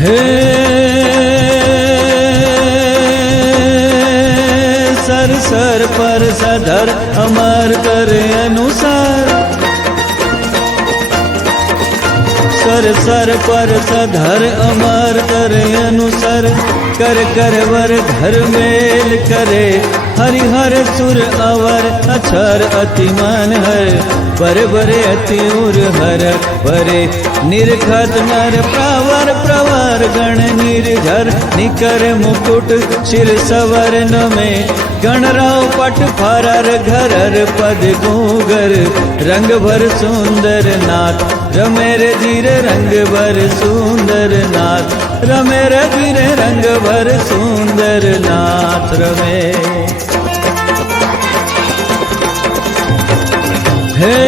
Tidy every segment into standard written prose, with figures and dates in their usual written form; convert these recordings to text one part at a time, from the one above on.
हे sir sir पर सधर अमर करे अनुसार, सर सर पर सधर अमर करे अनुसार, कर कर वर धर मेल करे हरिहर सुर अवर अक्षर अति मान हर बर बरे अति उर हर बरे निरखत नर प्रवर प्रवर गण निर्झर निकर मुकुट शिर सवर नमे गणराव पट फरर घरर पद गुगर रंग भर सुंदर नाथ रमे रे धीरे रंग भर सुंदर नाथ रमे रे धीरे रंग भर सुंदर नाथ रमे। हे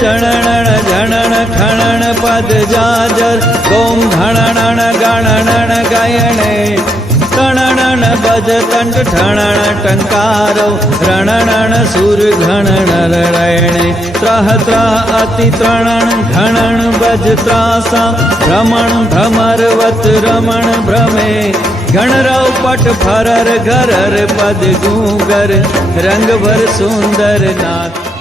जनण जनण खणण पद जाजर गोम धणण गणण गायणे तणण बज तंट ठणण टंकारो रणण सुर घणण रणे त्रह त्रह अति त्रणण घणण बज त्रासा भ्रमण भ्रमरवत रमण भ्रमे गणराव पट फरर घरर पद गुगर रंग भर सुंदर नाथ।